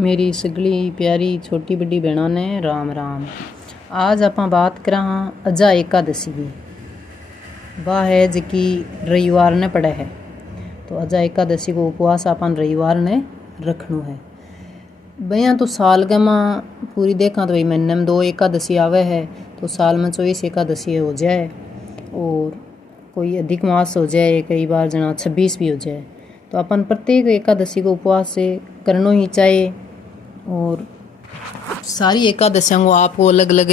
मेरी सगली प्यारी छोटी बड़ी भैनों ने राम राम। आज आप बात करा अजा एकादशी की। वह है जिकी रविवार ने पड़े है, तो अजा एकादशी को उपवास अपन रविवार ने रखनो है। भैया तो साल के माँ पूरी देखा तो भाई महीने में 2 एकादशी आवे है, तो साल में 24 एकादशी हो जाए और कोई अधिक मास हो जाए, कई बार जना 26 भी हो जाए। तो अपन प्रत्येक एकादशी को उपवास से करना ही चाहिए। और सारी एकादशियों को आपको अलग अलग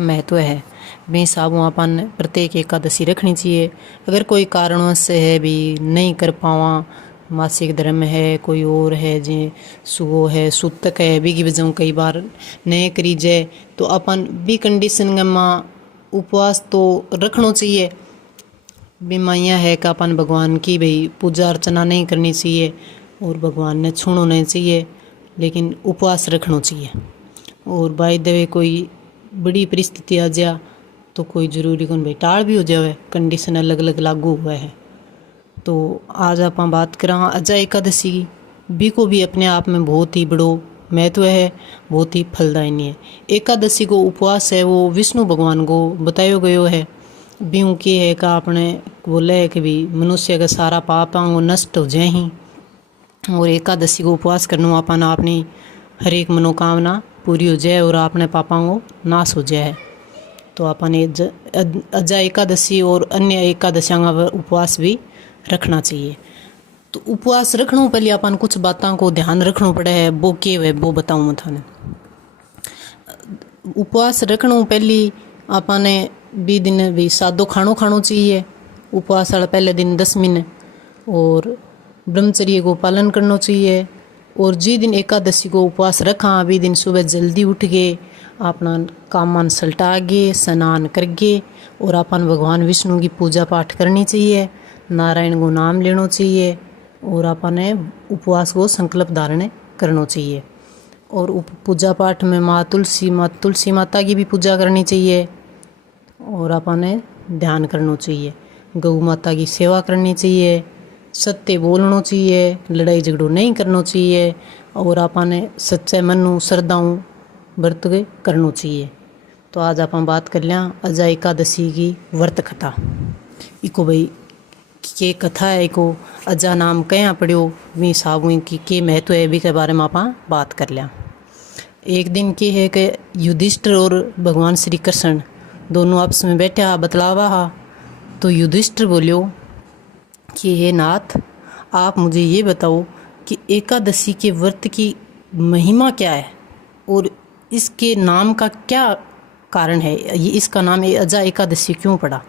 महत्व है, भी हिसाबों अपन प्रत्येक एकादशी रखनी चाहिए। अगर कोई कारणवश से है भी नहीं कर पावा, मासिक धर्म है, कोई और है जी सुगो है, सूतक है, भी की वजह कई बार नहीं करी जाए, तो अपन भी कंडीशन में उपवास तो रखना चाहिए। बीमारियाँ है कि अपन भगवान की भाई पूजा अर्चना नहीं करनी चाहिए और भगवान ने छूना नहीं चाहिए, लेकिन उपवास रखना चाहिए। और बाय द वे कोई बड़ी परिस्थिति आ जा तो कोई ज़रूरी कौन भाई टाल भी हो जाए, कंडीशन अलग अलग लागू हुआ है। तो आज आप बात करा अजा एकादशी की, भी को भी अपने आप में बहुत ही बड़ो महत्व है, बहुत ही फलदायी है। एकादशी को उपवास है वो विष्णु भगवान को बताया गयो है। बीऊ के है का आपने बोले है कि भी मनुष्य का सारा पाप वो नष्ट हो जाए ही, और एकादशी को उपवास करना अपन अपनी हर एक मनोकामना पूरी हो जाए और अपने पापों को नाश हो जाए। तो अपन अजा एकादशी और अन्य एकादशियों का उपवास भी रखना चाहिए। तो उपवास रखना पहले अपन कुछ बातों को ध्यान रखना पड़े है, वो के है वो बताऊँ मैं थाने। उपवास रखना पहले अपने भी दिन भी सादो खानो चाहिए। उपवास वाला पहले दिन 10 दिन और ब्रह्मचर्य को पालन करना चाहिए। और जी दिन एकादशी को उपवास रखा अभी दिन सुबह जल्दी उठ के अपना कामान सल्टा के स्नान करके और अपन भगवान विष्णु की पूजा पाठ करनी चाहिए, नारायण को नाम लेना चाहिए और अपने उपवास को संकल्प धारण करना चाहिए। और पूजा पाठ में माँ तुलसी माता की भी पूजा करनी चाहिए और अपने ध्यान करना चाहिए। गौ माता की सेवा करनी चाहिए, सत्य बोलना चाहिए, लड़ाई झगड़ो नहीं करना चाहिए और अपने सच्चे मनु श्रद्धाओं व्रत करना चाहिए। तो आज आप बात कर लिया अजा एकादशी की व्रत कथा। इको भाई के कथा है, इको अजा नाम क्या पढ़ो, वी साबुई की के महत्व है, भी के बारे में आप बात कर लिया। एक दिन के है कि युधिष्ठिर और भगवान श्री कृष्ण दोनों आपस में बैठा बतलावा हा। तो युधिष्ठिर बोलियो कि हे नाथ, आप मुझे ये बताओ कि एकादशी के व्रत की महिमा क्या है और इसके नाम का क्या कारण है, ये इसका नाम अजा एकादशी क्यों पड़ा।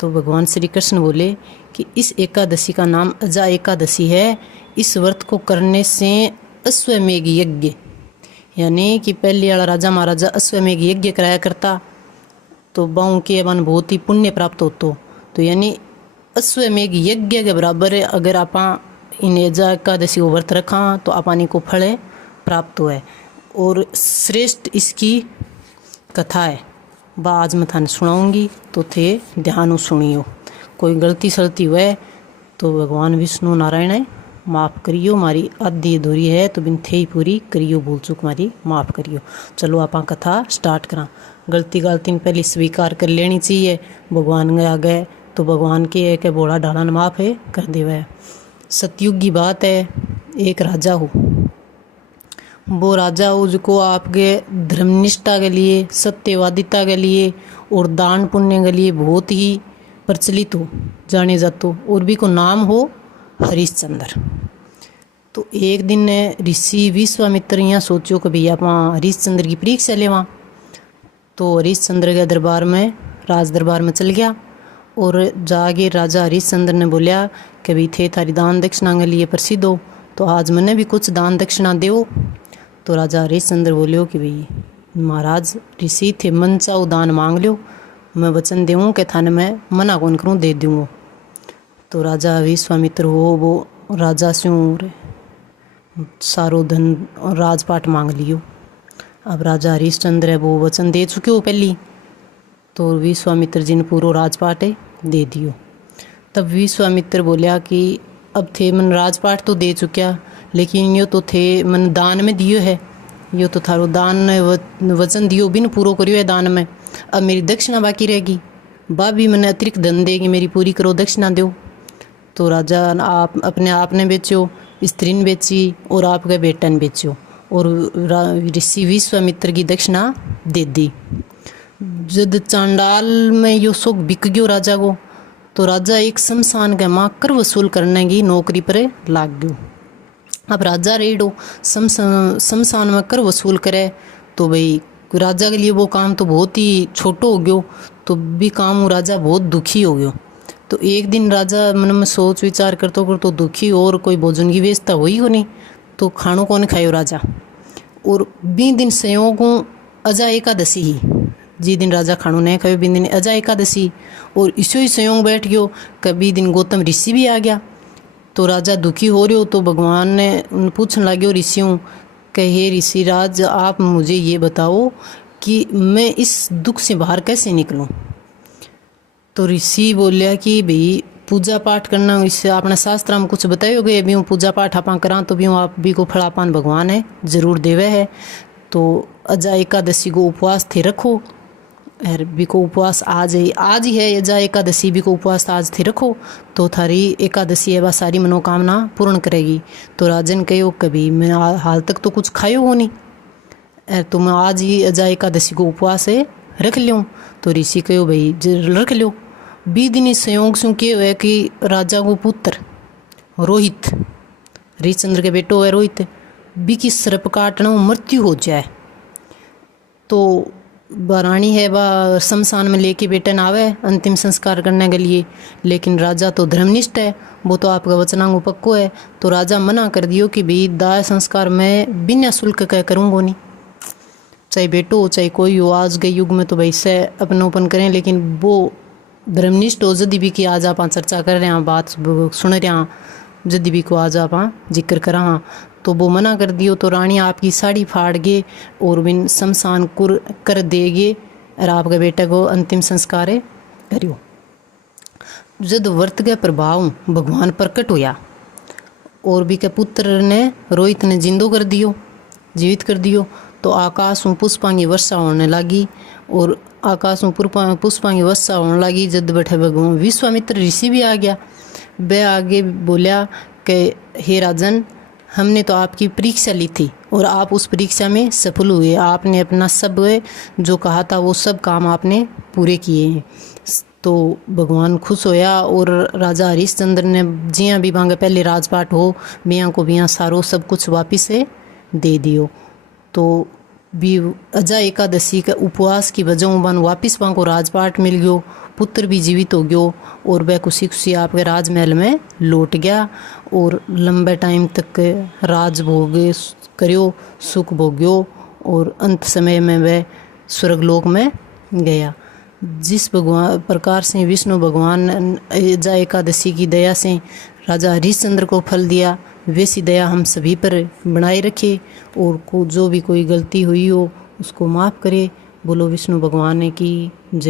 तो भगवान श्री कृष्ण बोले कि इस एकादशी का नाम अजा एकादशी है। इस व्रत को करने से अश्वमेघ यज्ञ, यानी कि पहले वाला राजा महाराजा अश्वमेघ यज्ञ कराया करता, तो बाऊ के अपन बहुत ही पुण्य प्राप्त होतो। तो यानी अश्वमेघ यज्ञ के बराबर है। अगर आप इन अजा एकादशी को व्रत रखा तो अपन को फल प्राप्त हुआ है। और श्रेष्ठ इसकी कथा है, वह आज मैं थाने सुनाऊंगी, तो थे ध्यान सुनियो। कोई गलती सलती हुए तो भगवान विष्णु नारायण है माफ़ करियो, मारी आधी अधूरी है तो बिन थे ही पूरी करियो, भूल चूक मारी माफ़ करियो। चलो आप कथा स्टार्ट करा। गलती पहले स्वीकार कर लेनी चाहिए भगवान के आगे, तो भगवान के है कि बोला डाला माफ़ है कर दे। वह सतयुग की बात है। एक राजा हो, वो राजा हो जिसको आपके धर्मनिष्ठा के लिए, सत्यवादिता के लिए और दान पुण्य के लिए बहुत ही प्रचलित हो, जाने जातो, और भी को नाम हो हरिश्चंद्र। तो एक दिन ऋषि विश्वामित्र यहाँ सोचो कि भैया आप हरिश्चंद्र की परीक्षा लेवा। तो हरिश्चंद्र के दरबार में, राज दरबार में चल गया और जाके राजा हरिश्चंद्र ने बोलिया कि भाई थे थारी दान दक्षिणा के लिए प्रसिद्ध हो, तो आज मैंने भी कुछ दान दक्षिणा दो। तो राजा हरिश्चंद्र बोलियो कि भाई महाराज ऋषि थे, मन चाहो दान मांग लो, मैं वचन दूँ कि थाने मैं मना कौन करूँ, दे दूँगा। तो राजा विश्वामित्र हो वो राजा से सारो धन और राजपाट मांग लियो। अब राजा हरिश्चंद्र है वो वचन दे चुके हो पहली, तो विश्वामित्र जी ने पूरा राजपाट दे दियो। तब विश्वामित्र बोलिया कि अब थे मन राजपाट तो दे चुक्या, लेकिन यो तो थे मन दान में दियो है, यो तो थारो दान वचन दियो बिन पूरो करियो है दान में। अब मेरी दक्षिणा बाकी रहेगी, बा भी मैंने अतिरिक्त धन देगी, मेरी पूरी करो, दक्षिणा दो। तो राजा आप अपने आप ने बेचो, स्त्री ने बेची और आपके बेटा ने बेचो, और ऋषि विश्वामित्र की दक्षिणा दे दी। जब चांडाल में यो शोक बिक गयो राजा को, तो राजा एक शमशान के माँ कर वसूल करने की नौकरी पर लाग गयो। अब राजा रेडो शमशान में कर वसूल करे, तो भाई राजा के लिए वो काम तो बहुत ही छोटो हो गयो, तो भी काम वो राजा बहुत दुखी हो गयो। तो एक दिन राजा मन में सोच विचार करतो करतो दुखी, और कोई भोजन की व्यवस्था हुई को नहीं, तो खानो कौन खायो राजा। और बी दिन संयोग अजा एकादशी ही, जी दिन राजा खानो नहीं खायो बी दिन अजा एकादशी, और इसी ही संयोग बैठ गयो। कभी दिन गौतम ऋषि भी आ गया, तो राजा दुखी हो रहे हो, तो भगवान ने पूछने लगे ऋषियों कहे ऋषि राज आप मुझे ये बताओ कि मैं इस दुख से बाहर कैसे निकलूं। तो ऋषि बोलिया कि भाई पूजा पाठ करना, इससे अपने शास्त्र में कुछ बताए गए भी पूजा पाठ आप करा तो भी आप भी को फल आपान भगवान है जरूर देवे है। तो अजा एकादशी को उपवास थे रखो, और भी को उपवास आज ही है अजा एकादशी भी को उपवास आज थे रखो, तो थारी एकादशी है वह सारी मनोकामना पूर्ण करेगी। तो राजन कहो कभी मैं हाल तक तो कुछ खायो हो नहीं, तो मैं आज ही अजा एकादशी को उपवास है रख लियो। तो ऋषि कहो भाई रख लो। बी दिन संयोग से क्या हुआ कि राजा को पुत्र रोहित, हरिश्चंद्र के बेटो है रोहित, बी की सर्प काटना मृत्यु हो जाए। तो रानी है वह शमशान में लेके बेटे न आवे अंतिम संस्कार करने के लिए, लेकिन राजा तो धर्मनिष्ठ है, वो तो आपका वचनांग पक्को है। तो राजा मना कर दियो कि भाई दाह संस्कार मैं बिना शुल्क का करूँगो नहीं, चाहे बेटो हो चाहे कोई हो। आज के युग में तो भाई से अपनोपन करें, लेकिन वो धर्मनिष्ठ हो जदि भी कि आज आप चर्चा कर रहे हैं, बात सुन रहे हैं, जदि भी को आज आप जिक्र करा हाँ, तो वो मना कर दियो। तो रानी आपकी साड़ी फाड़ गे और बिन शमशान कुर कर देगे, और आपके बेटे को अंतिम संस्कार करियो। जद व्रत के प्रभाव भगवान प्रकट होया, और भी के पुत्र ने रोहित ने जिंदो कर दियो, जीवित कर दियो। तो आकाश में पुष्पां की वर्षा होने लगी, और आकाश में पुष्पां की वर्षा होने लगी। जब बैठे भगवान विश्वामित्र ऋषि भी आ गया, वह आगे बोलिया कि हे राजन हमने तो आपकी परीक्षा ली थी और आप उस परीक्षा में सफल हुए, आपने अपना सब जो कहा था वो सब काम आपने पूरे किए हैं। तो भगवान खुश होया, और राजा हरिश्चंद्र ने जियाँ भी मांगे पहले राजपाट हो मियाँ को भी सारो सब कुछ वापिस से दे दियो। तो भी अजा एकादशी का उपवास की वजह बन वापिस वहाँ को राजपाट मिल गयो, पुत्र भी जीवित हो गयो, और वह खुशी खुशी आपके राजमहल में लौट गया, और लंबे टाइम तक राज भोग करियो, सुख भोग्यो, और अंत समय में वह स्वर्गलोक में गया। जिस भगवान प्रकार से विष्णु भगवान अजा एकादशी की दया से राजा हरिश्चंद्र को फल दिया, वैसी दया हम सभी पर बनाए रखे, और को जो भी कोई गलती हुई हो उसको माफ़ करे। बोलो विष्णु भगवान की जय।